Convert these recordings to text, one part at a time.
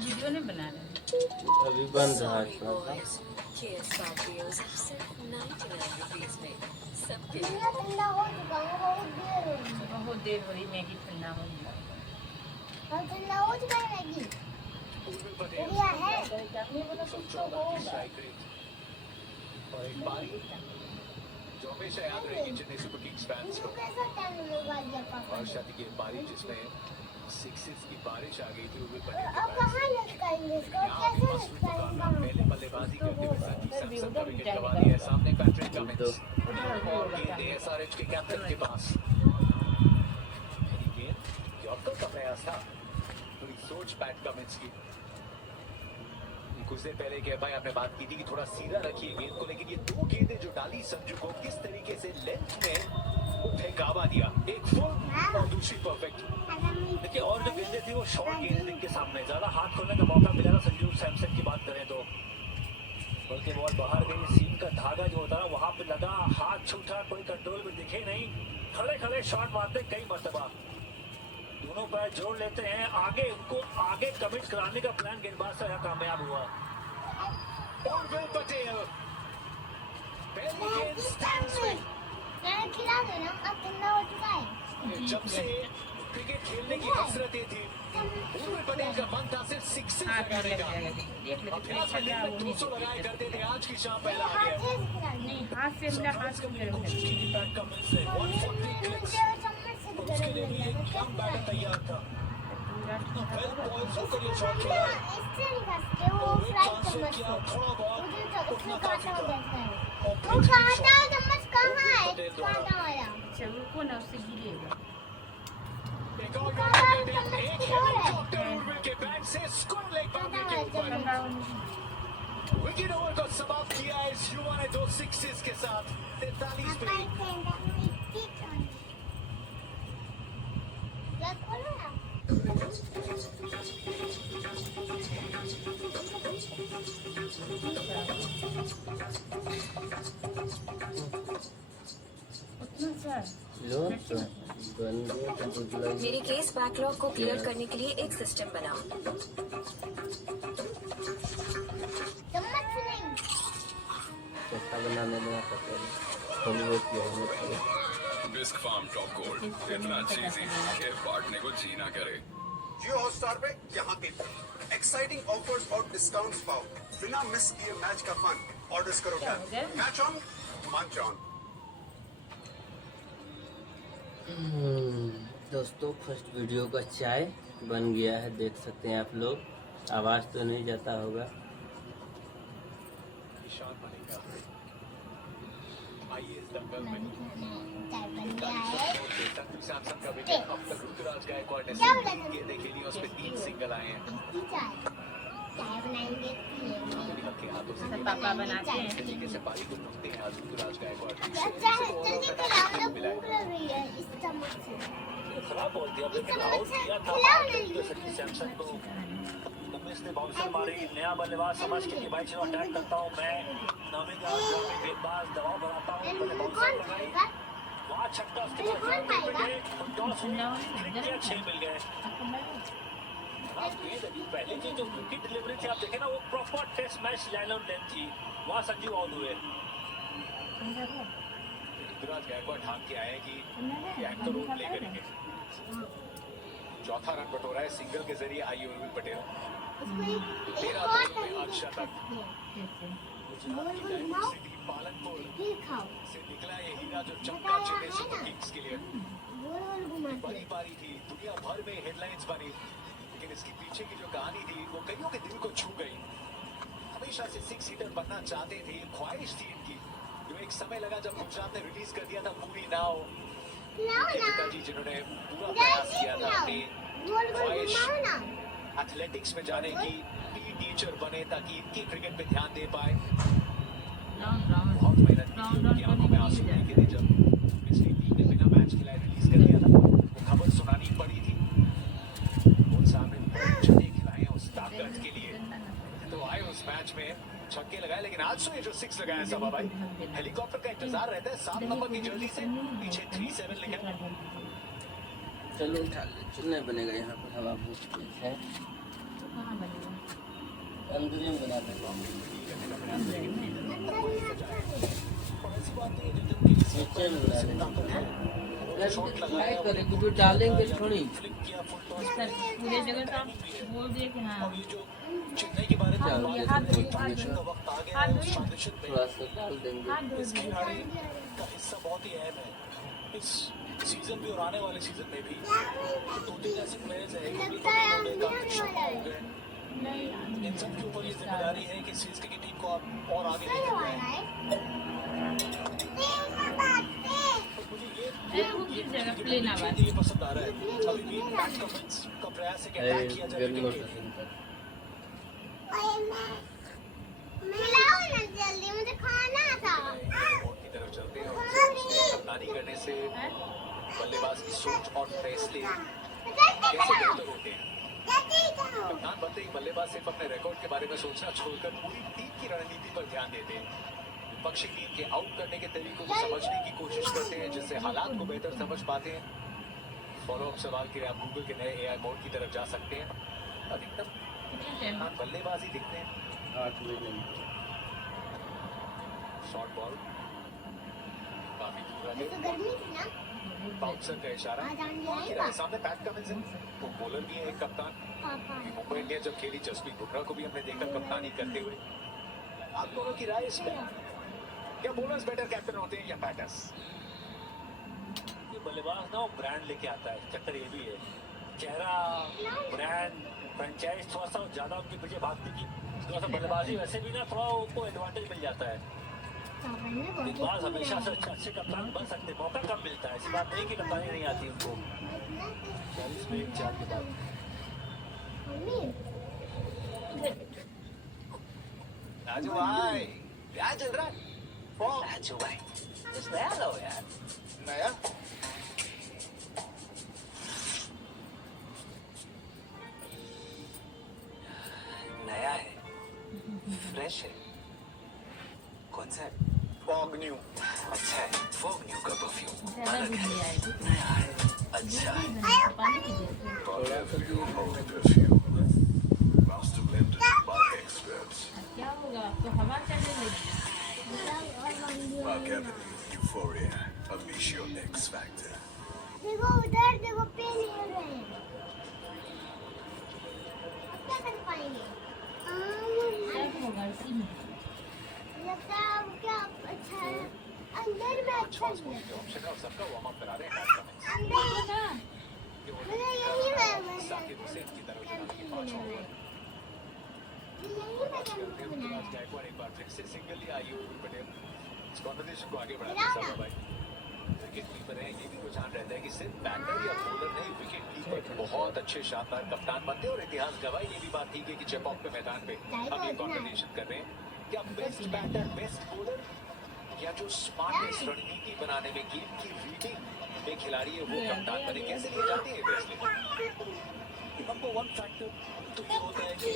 Video नहीं बना रहे, अभी बन रहा है बहुत देर हो रही, मैगी ठंडा हो गया। जो हमेशा याद रहेगी चेन्नई सुपर किंग्स फैंस को। और शादी की बारिश जिसमें सिक्सेस की बारिश आ गई थी, वो भी पहले बल्लेबाजी करते हुए संजू सैमसन का विकेट गंवा दिया है। सामने पैट्रिक कमिंस और गेंद एसआरएच के कैप्टन के पास। गेंद यॉर्कर का प्रयास था, थोड़ी सोच पैट कमिंस की। कुछ देर पहले कह भाई आपने बात की थी कि थोड़ा सीधा रखिए गेंद को, लेकिन ये दो गेंदें जो डाली संजू को किस तरीके से लेंथ में फेंकावा दिया, एक फुल और दूसरी परफेक्ट। देखिए और जो गेंदें थी वो शॉर्ट गेंदें के सामने, ज्यादा हाथ खोलने का मौका मिला था संजू सैमसन की बात करें तो, बल्कि बॉल बाहर गई। सीम का धागा जो होता है वहां पे लगा, हाथ छूटा, कोई कंट्रोल में दिखे नहीं, खड़े खड़े शॉट मारते कई मरतबा, दोनों पैर जोड़ लेते हैं आगे, उनको आगे कमिट कराने का प्लान गेंदबाज से कामयाब हुआ। उर्विल पटेल जब से क्रिकेट खेलने की हसरतें थी, उर्विल पटेल का मन था सिर्फ सिक्सेस लगाने का। 200 लगाए करते थे, आज की शाम पहला आ गया। उसके लिए भी एक यंग बैटर तैयार था। इससे नहीं खा सकते, वो फ्राई चम्मच से। मुझे तो उसमें कांटा हो जाता है। वो कांटा चम्मच कहाँ है? कांटा वाला। अच्छा रुको ना, उससे गिरेगा। कांटा वाला चम्मच किधर है? के बैट से स्क्वायर लेग बाउंड्री के ऊपर ठंडा होने की। विकेट ओवर को समाप्त किया है इस युवा ने 2 सिक्सेस के साथ 43 पे। उतना सा लो तो बन गया तो दूध लगी। मेरे केस बैकलॉग को क्लियर करने के लिए एक सिस्टम बनाओ। चम्मच से नहीं। कैसा बनाने लगा पता नहीं, थोड़ी बहुत किया है मुझे। बिस्क फार्म टॉप गोल्ड इतना चीजी कि बांटने को जीना करे। जियो हॉटस्टार पे यहाँ के एक्साइटिंग ऑफर्स और डिस्काउंट्स पाओ, बिना मिस किए मैच का फन। ऑर्डर्स करो क्या? हो गया? मैच ऑन, मंच ऑन। दोस्तों फर्स्ट वीडियो का चाय बन गया है, देख सकते हैं आप लोग। आवाज़ तो नहीं जाता होगा। निशान बनेगा आईएएस दंगल में चाय बन गया है। संजू सैमसन का विकेट। अब तक ऋतुराज गायकवाड़ ने क्या सिर्फ बोला 3 गेंदें खेली, उस पे 3 सिंगल आए हैं। इसकी चाय बनाएंगे, पिएंगे। निकल के हाथों से सब पापा बनाते हैं। तरीके से पारी को रोकते हैं आज ऋतुराज गायकवाड़। चाय जल्दी खिलाओ ना, भूख लग रही है। इस चम्मच से खराब बोल दिया, इस लेकिन चम्मच आउट से किया था खिलाओ नहीं। संजू सैमसन को। नमी ने बाउंसर मारी, नया बल्लेबाज समझ के कि भाई चलो अटैक करता हूँ मैं। नमी का गेंदबाज दबाव बनाता हूँ, मैंने बाउंसर लगाई, वहाँ छक्का, उसके बाद टॉस हुआ, 6 मिल गए। आप ये देखिए, पहले की जो विकेट डिलीवरी थी आप देखें ना, वो proper test match line length थी, वहाँ संजू आउट हुए। ऋतुराज गायकवाड़ ठान के आए कि गैंग तो रोड प्ले करेंगे। चौथा रन बटोरा है सिंगल के जरिए आई उर्विल पटेल। 13 बॉल में अर्धशतक। सिटी पालनपुर से निकला ये हीरा जो चमका चेन्नई सुपर किंग्स के लिए। बड़ी पारी थी, दुनिया भर में हेडलाइंस बनी, लेकिन इसके पीछे की जो कहानी थी वो कईयों के दिल को छू गई। हमेशा से 6 सीटर बनना चाहते थे, ख्वाहिश थी इनकी, जो एक समय लगा जब गुजरात ने रिलीज कर दिया था पूरी नाव। पिताजी जिन्होंने पूरा प्रयास किया था अपनी ख्वाहिश एथलेटिक्स में जाने की, टीचर बने ताकि इनकी क्रिकेट पे ध्यान दे पाए। बहुत मेहनत की, उनकी आंखों में आंसू नहीं गिरे जब पिछली टीम ने बिना मैच खिलाए रिलीज कर दिया था। वो खबर सुनानी पड़ी थी। उन सामने छक्के खिलाए उस ताकत के लिए, तो आए उस मैच में छक्के लगाए। लेकिन आज तो ये जो 6 लगाए सबा भाई, हेलीकॉप्टर का इंतजार रहता है 7 नंबर की जर्सी से पीछे 3-7 लिखा। चलो उठा ले, नहीं बनेगा यहाँ पर, हवा बहुत तेज है। कहाँ बनेगा? अंदर में बना देगा। नीचे में बना देगा। ट्राई करेंगे तो डालेंगे थोड़ी। पूरे जगह तो आप बोल दिए कि हाँ चेन्नई के बारे में हाथ धोइए, हाथ धोइए, हाथ का धोइए। वक्त आ गया हाथ है। धोइए। ट्रांजिशन में थोड़ा सा डाल देंगे। हाथ धो इस दीजिए। खिलाड़ी का हिस्सा बहुत ही अहम है इस सीजन भी और आने वाले सीजन में भी। 2-3 ऐसे प्लेयर्स हैं, लगता है हम काफी गिरने शर्मा वाला हो है। गए। नहीं इन सब के ऊपर ये जिम्मेदारी है कि सीएसके की टीम को आप और आगे सही लेकर वाला जाएं। है। तो मुझे ये अरे वो गिर जाएगा, प्लेन आवाज। ये पसंद आ रहा है। अभी भी मैच का प्रयास है कि अटैक किया जाए गर्मी विकेट के लिए। खिलाओ ना जल्दी, मुझे खाना था। बोर्ड की तरफ चलते हैं और कप्तानी करने से बल्लेबाज की सोच और फैसले कैसे बेहतर होते हैं। कप्तान बनते ही बल्लेबाज सिर्फ अपने रिकॉर्ड के बारे में सोचना छोड़कर पूरी टीम की रणनीति पर ध्यान देते हैं। विपक्षी टीम के आउट करने के तरीकों को समझने की कोशिश करते हैं, जिससे हालात को बेहतर समझ पाते हैं। फॉलोअप सवाल के लिए आप गूगल के नए AI मोड की तरफ जा सकते हैं। अधिकतम बल्लेबाजी दिखते हैं। 8 बजे शॉर्ट बॉल काफी दूर तो लगे, गर्मी थी ना, बाउंसर का इशारा। आज आने बॉल की आएगा। राह सामने पैट कमिंस है, वो बॉलर भी है एक कप्तान। पापा मुंबई इंडियंस जब खेली जसप्रीत बुमराह को भी हमने देखा कप्तानी करते हुए। आप दोनों की राय इसमें, क्या बॉलर्स बेटर कैप्टन होते हैं या बैटर्स? ये बल्लेबाज ना वो ब्रांड लेके आता है, चक्कर ये भी है। चेहरा, ब्रांड, फ्रेंचाइज थोड़ा सा ज्यादा उनके पीछे भागने की थोड़ा सा बल्लेबाजी वैसे भी ना थोड़ा उनको एडवांटेज मिल जाता है। गेंदबाज हमेशा से अच्छे कप्तान बन सकते, मौका कम मिलता है, ऐसी बात नहीं कि कप्तानी नहीं आती उनको। 40 में 1 4 के बाद राजू भाई क्या चल रहा है? राजू भाई कुछ नया लो यार। नया नया है, फ्रेश है, कौन सा है? Fog new. अच्छा है, फॉग न्यू का परफ्यूम ज्यादा बुद्धि आएगी नया है, अच्छा है। पानी की जैसे Master blended by experts. क्या होगा आपको हवा चलने लगी Academy Euphoria. Unleash your X Factor. देखो उधर देखो पेन हिल रहे हैं। अब क्या कर पाएंगे? सब होगा इसी में लगता है अब क्या अच्छा है। अंदर में अच्छा है। ऑप्शन है और सबका वार्म अप करा रहे हैं। अंदर मुझे यही है साकिब हुसैन की तरफ से आपकी 5 ओवर। आज गायकवाड़ एक बार फिर से सिंगल ही आई पटेल इस कॉन्वर्सेशन को आगे बढ़ाते हैं। सब भाई विकेट कीपर है, ये भी रुझान रहता है कि सिर्फ बैटर या बॉलर नहीं, विकेट कीपर बहुत अच्छे शानदार कप्तान बनते हैं। और इतिहास गवाह ये भी बात थी कि चेपॉक पे मैदान पे हम ये कॉन्वर्सेशन कर रहे हैं क्या बेस्ट बैटर, बेस्ट बॉलर या जो स्मार्टेस्ट रणनीति बनाने में, गेम की रीडिंग में खिलाड़ी है वो कप्तान बने। कैसे लिए जाते हैं फैसले? नंबर 1 फैक्टर तो ये होता है कि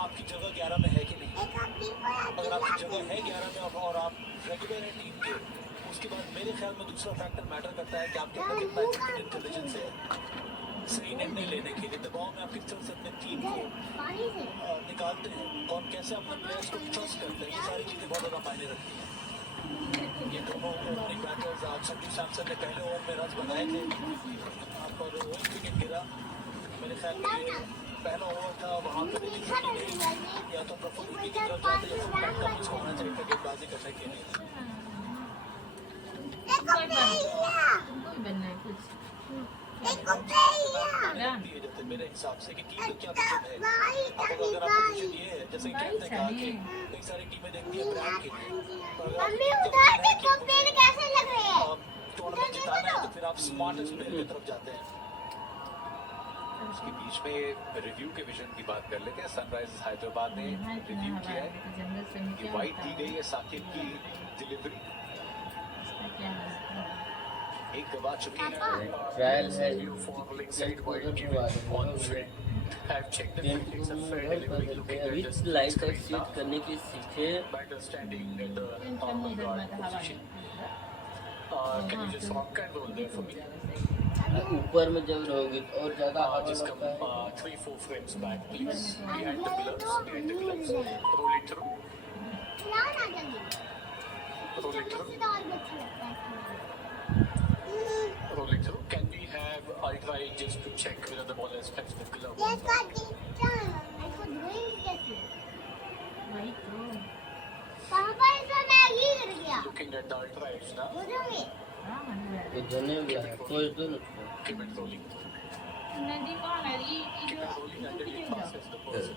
आपकी जगह 11 में है कि नहीं। अगर आपकी जगह है 11 में और आप रेगुलर है टीम के, उसके बाद मेरे ख्याल में दूसरा फैक्टर मैटर करता है कि आपके अंदर कितना क्रिकेट इंटेलिजेंस है सही निर्णय लेने के लिए। दबाव में आप किस तरह से अपने टीम को निकालते हैं, कौन कैसे अपने प्लेयर्स को ट्रस्ट करते हैं, ये सारी चीजें बहुत ज्यादा मायने रखती हैं। ये दोनों ओपनिंग बैटर्स आज संजू सैमसन ने पहले ओवर में रन बनाए थे, पर एक विकेट गिरा। मेरे ख्याल में ये पहला ओवर था, वहाँ पे या तो प्रफुल्ल की तरफ जाते या फिर बैट का मिस होना चाहिए गेंदबाजी करने के लिए। तुमको ही बनना है कुछ दिए जाते मेरे हिसाब से कि टीम में क्या विजन है। अब अगर आपका विजन ये है, जैसे कहते हैं कहा कि कई सारी टीमें देखती है ब्रांड के लिए, पर अगर मम्मी उधर देखो पेन कैसे लग रहे हैं। टूर्नामेंट जिताना है तो फिर आप स्मार्टेस्ट प्लेयर की तरफ जाते हैं। उसके बीच में रिव्यू के विजन की बात कर लेते हैं। सनराइजर्स हैदराबाद ने रिव्यू किया है, ये वाइड दी गई है साकिब की डिलीवरी, एक दबा चुकी है। ट्रायल है अभी लाइट साइड सेट करने की सीखे। ऊपर में जब रहोगे तो और ज्यादा हवा लगता है। 3-4 frames back, please. Behind the gloves. Roll it through. Roll it through. Roll it through. Can we have ultra eye just to check whether the ball has touched the glove? ये का टीचर इसको drawing कैसे वही तो पापा इसमें Maggi गिर गया Looking at the ultra eyes now. बुझोगे हाँ तो धोने वाला है कोई दो ना। Keep it rolling. नदी कौन है ये Keep it rolling until it passes the person.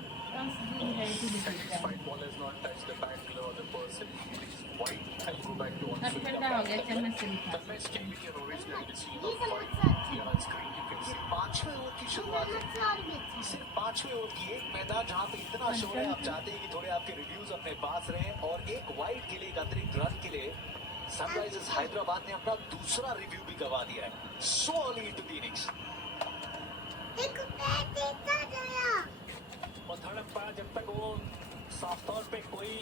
Satisfied ball has not touched the bat glove of the person. Please white. I'll go back to one अब ठंडा हो गया चम्मच से निकाल। The match can be your original receipt of white. Here on screen you can see 5वें over की शुरुआत है। सिर्फ 5वें ओवर की एक मैदान जहाँ पे इतना शोर है, आप चाहते हैं कि थोड़े आपके रिव्यूज अपने पास रहें और एक वाइड के लिए, एक अतिरिक्त रन के लिए सनराइजर्स हैदराबाद ने अपना दूसरा रिव्यू भी गवा दिया है। So early into the innings. एक पैर देखा गया और थर्ड अंपायर जब तक वो साफ तौर पे कोई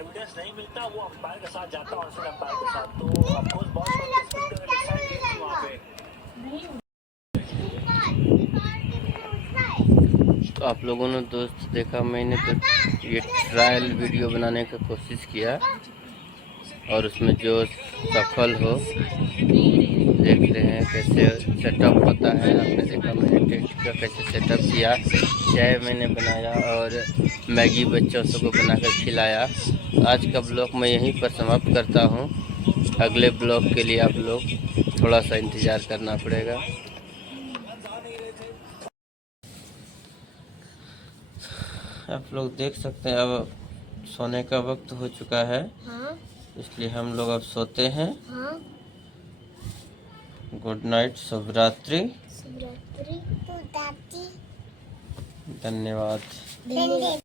एविडेंस नहीं मिलता, वो अंपायर के साथ जाता है और फिर अंपायर के साथ, तो ऑफकोर्स बहुत वहाँ पे तो आप लोगों ने दोस्त देखा, मैंने तो ये ट्रायल वीडियो बनाने का कोशिश किया और उसमें जो सफल हो देख रहे हैं कैसे सेटअप होता है। आपने देखा मैंने टेस्ट का कैसे सेटअप किया, चाय मैंने बनाया और मैगी बच्चों सबको बनाकर खिलाया। आज का ब्लॉग मैं यहीं पर समाप्त करता हूं। अगले ब्लॉग के लिए आप लोग थोड़ा सा इंतज़ार करना पड़ेगा। आप लोग देख सकते हैं अब सोने का वक्त हो चुका है, हाँ इसलिए हम लोग अब सोते हैं। हाँ। गुड नाइट, शुभ रात्रि, शिवरात्रि तो दाती धन्यवाद। धन्यवाद।